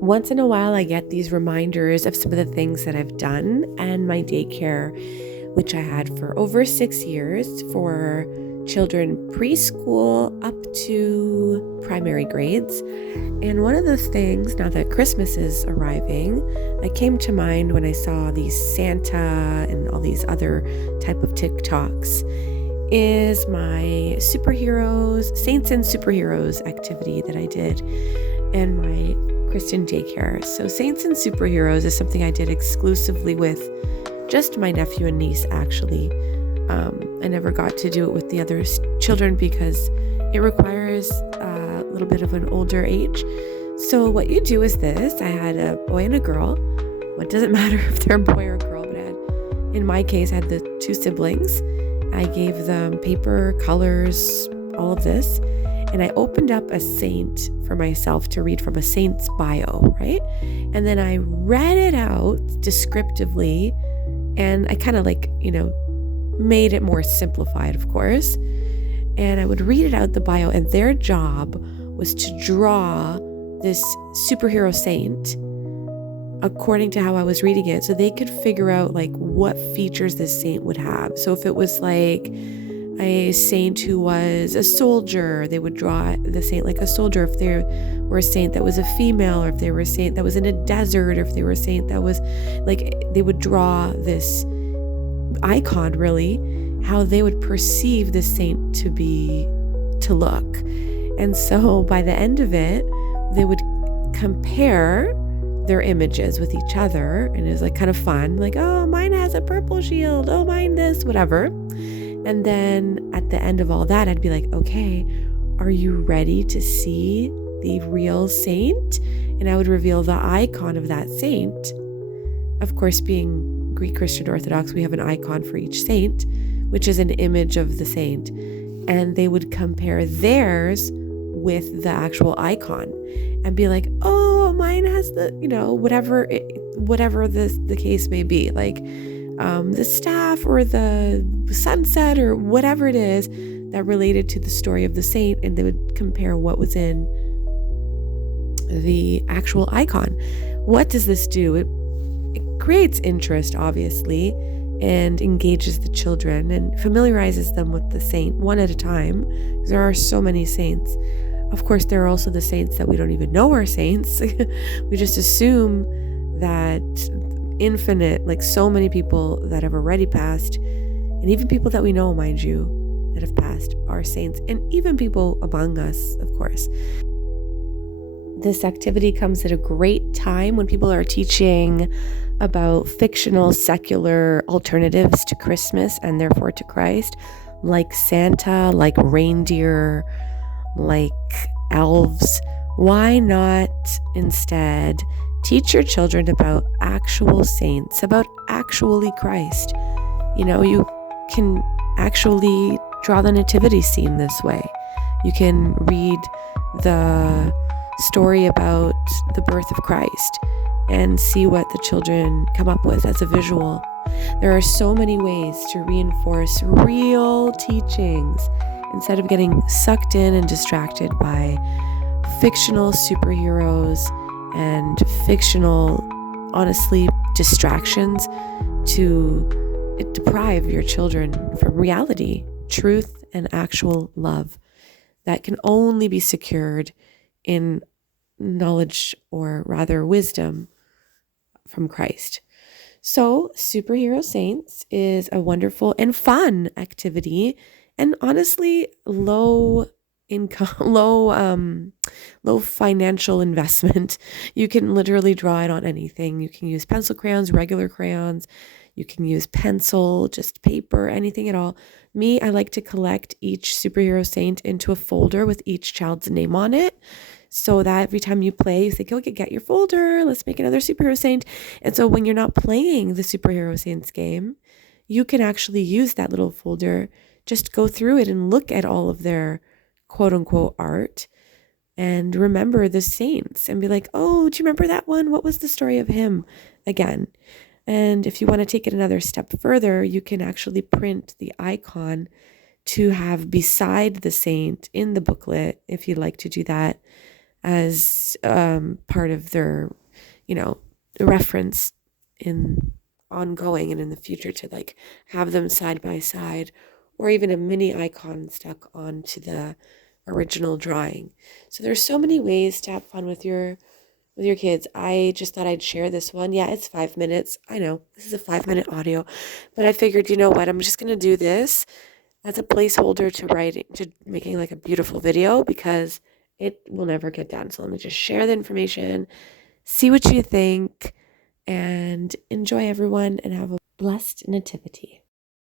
Once in a while, I get these reminders of some of the things that I've done and my daycare, which I had for over 6 years for children preschool up to primary grades. And one of those things, now that Christmas is arriving, I came to mind when I saw these Santa and all these other type of TikToks, is my saints and superheroes activity that I did in my Christian daycare. So Saints and Superheroes is something I did exclusively with just my nephew and niece, actually. I never got to do it with the other children because it requires a little bit of an older age. So what you do is this. I had a boy and a girl. Well, it doesn't matter if they're a boy or a girl, but in my case, I had the two siblings. I gave them paper, colors, all of this. And I opened up a saint for myself to read from a saint's bio, right? And then I read it out descriptively, and I kind of made it more simplified, of course. And I would read it out the bio, and their job was to draw this superhero saint according to how I was reading it, so they could figure out what features this saint would have. So if it was a saint who was a soldier, they would draw the saint like a soldier. If they were a saint that was a female, or if they were a saint that was in a desert, or if they were a saint that was they would draw this icon, really, how they would perceive this saint to look. And so by the end of it, they would compare their images with each other, and it was kind of fun, oh, mine has a purple shield, oh, mine this, whatever. And then at the end of all that, I'd be like, okay, are you ready to see the real saint? And I would reveal the icon of that saint. Of course, being Greek Christian Orthodox, we have an icon for each saint, which is an image of the saint. And they would compare theirs with the actual icon and be like, oh, mine has the, whatever the case may be, the staff or the sunset or whatever it is that related to the story of the saint. And they would compare what was in the actual icon. What does this do? It creates interest, obviously, and engages the children and familiarizes them with the saint one at a time, because there are so many saints. Of course, there are also the saints that we don't even know are saints. We just assume that infinite, so many people that have already passed, and even people that we know, mind you, that have passed, are saints, and even people among us, of course. This activity comes at a great time when people are teaching about fictional, secular alternatives to Christmas and therefore to Christ, like Santa, like reindeer, like elves. Why not instead teach your children about actual saints, about actually Christ? You can actually draw the nativity scene this way. You can read the story about the birth of Christ and see what the children come up with as a visual. There are so many ways to reinforce real teachings instead of getting sucked in and distracted by fictional superheroes and fictional, honestly, distractions to deprive your children from reality, truth, and actual love that can only be secured in knowledge, or rather wisdom, from Christ. So Superhero Saints is a wonderful and fun activity, and honestly low income, low financial investment. You can literally draw it on anything. You can use pencil crayons, regular crayons. You can use pencil, just paper, anything at all. I like to collect each superhero saint into a folder with each child's name on it, so that every time you play, you think, okay, get your folder, let's make another superhero saint. And so when you're not playing the superhero saints game, you can actually use that little folder, just go through it and look at all of their quote unquote art and remember the saints and be like, oh, do you remember that one? What was the story of him again? And if you want to take it another step further, you can actually print the icon to have beside the saint in the booklet, if you'd like to do that, as part of their, reference in ongoing and in the future, to like have them side by side, or even a mini icon stuck onto the original drawing. So there's so many ways to have fun with your kids. I just thought I'd share this one. Yeah, it's 5 minutes. I know this is a 5 minute audio, but I figured, you know what, I'm just gonna do this as a placeholder to making like a beautiful video, because it will never get done. So let me just share the information, see what you think, and enjoy, everyone, and have a blessed nativity.